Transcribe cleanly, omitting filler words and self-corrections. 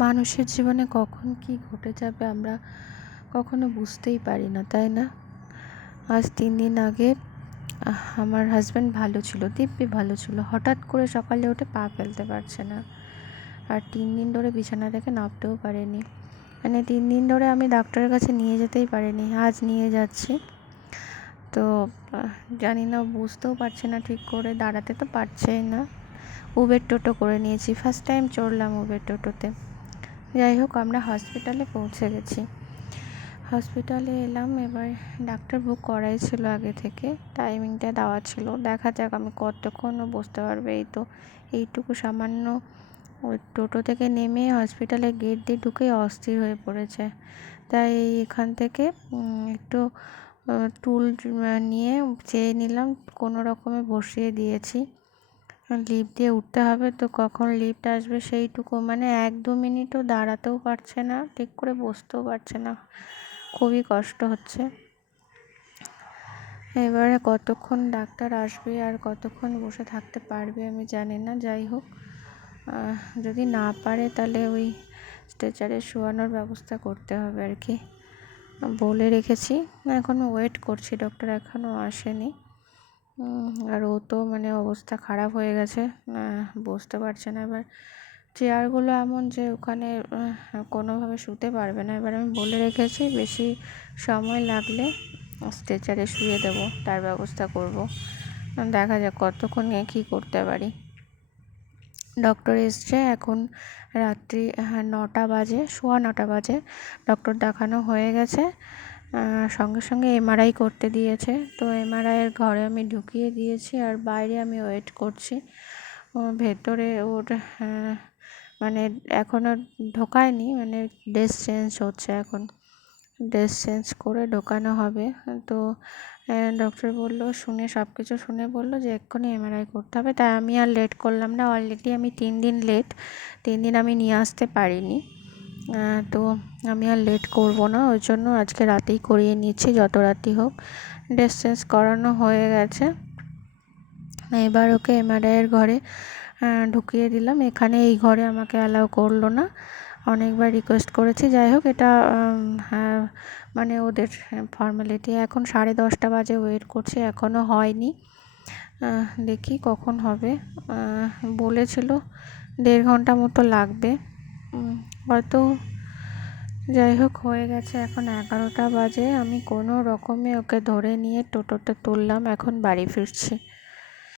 মানুষের জীবনে কখন কি ঘটে যাবে আমরা কখনো বুঝতেই পারি না, তাই না? আজ 3 দিন আগে আমার হাজব্যান্ড ভালো ছিল, দিব্যি ভালো ছিল। হঠাৎ করে সকালে উঠে পা ফেলতে পারছে না, আর 3 দিন ধরে বিছানা থেকে নামতেও পারেনি। মানে 3 দিন ধরে আমি ডাক্তারের কাছে নিয়ে যেতেই পারিনি, আজ নিয়ে যাচ্ছি। তো জানি না, বুঝতেও পারছে না ঠিক করে, দাঁড়াতে তো পারছেই না। উবের টোটো করে নিয়েছি, ফার্স্ট টাইম চড়লাম উবের টোটোতে। যাই হোক, আমরা হসপিটালে পৌঁছে গেছি। হসপিটালে এলাম, এবার ডাক্তার বুক করাই ছিল আগে থেকে, টাইমিংটা দেওয়া ছিল। দেখা যাক আমি কতক্ষণও বসতে পারবে। এই তো এইটুকু সামান্য ওই টোটো থেকে নেমে হসপিটালে গেট দিয়ে ঢুকেই অস্থির হয়ে পড়েছে। তাই এখান থেকে একটু টুল নিয়ে চেয়ে নিলাম, কোনো রকমে বসিয়ে দিয়েছি। লিফট দিয়ে উঠতে হবে, তো কখন লিফট আসবে সেইটুকু, মানে 1-2 মিনিটও দাঁড়াতেও পারছে না, ঠিক করে বসতেও পারছে না, খুবই কষ্ট হচ্ছে। এবারে কতক্ষণ ডাক্তার আসবে আর কতক্ষণ বসে থাকতে পারবে আমি জানি না। যাই হোক, যদি না পারে তাহলে ওই স্ট্রেচারে শোয়ানোর ব্যবস্থা করতে হবে আর কি, বলে রেখেছি। এখনও ওয়েট করছি, ডক্টর এখনও আসেনি। আর ও তো মানে অবস্থা খারাপ হয়ে গেছে, বসতে পারছে না। এবার চেয়ারগুলো এমন যে ওখানে কোনোভাবে শুতে পারবে না। এবার আমি বলে রেখেছি বেশি সময় লাগলে স্ট্রেচারে শুয়ে দেবো, তার ব্যবস্থা করব। দেখা যাক কতক্ষণ কী করতে পারি। ডক্টর এসছে এখন, রাত্রি 9টা বাজে, 9:15 বাজে। ডক্টর দেখানো হয়ে গেছে, সঙ্গে সঙ্গে এমআরআই করতে দিয়েছে। তো এমআরআইয়ের ঘরে আমি ঢুকিয়ে দিয়েছি, আর বাইরে আমি ওয়েট করছি। ভেতরে ওর মানে এখনও ঢোকায়নি, মানে ড্রেস চেঞ্জ হচ্ছে এখন, ড্রেস চেঞ্জ করে ঢোকানো হবে। তো ডক্টর বললো, সব কিছু শুনে বললো যে এক্ষুনি এমআরআই করতে হবে। তাই আমি আর লেট করলাম না। অলরেডি আমি 3 দিন লেট, 3 দিন আমি নিয়ে আসতে পারিনি। তো আমি আর লেট করব না, ওই জন্য আজকে রাতেই করিয়ে নিচ্ছি, যত রাতই হোক। ড্রেস চেঞ্জ করানো হয়ে গেছে। এবার ওকে এমআরআইয়ের ঘরে ঢুকিয়ে দিলাম। এখানে এই ঘরে আমাকে অ্যালাউ করলো না, অনেকবার রিকোয়েস্ট করেছি। যাই হোক, এটা মানে ওদের ফর্মালিটি। এখন 10:30 বাজে, ওয়েট করছি, এখনও হয়নি। দেখি কখন হবে। বলেছিল 1.5 ঘন্টা মতো লাগবে হয়তো। যাই হোক, হয়ে গেছে। এখন 11টা বাজে। আমি কোনো রকমে ওকে ধরে নিয়ে টোটোতে তুললাম, এখন বাড়ি ফিরছি।